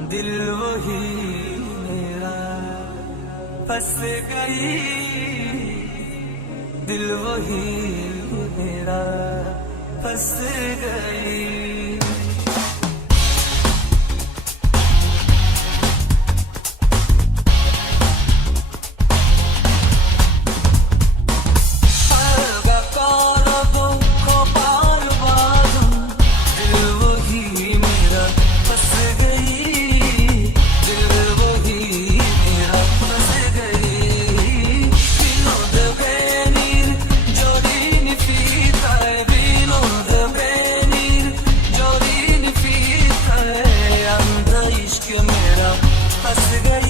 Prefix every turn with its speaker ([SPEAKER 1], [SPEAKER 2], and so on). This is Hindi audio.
[SPEAKER 1] दिल वही मेरा फंस गई। दिल वही मेरा फंस गई। hasret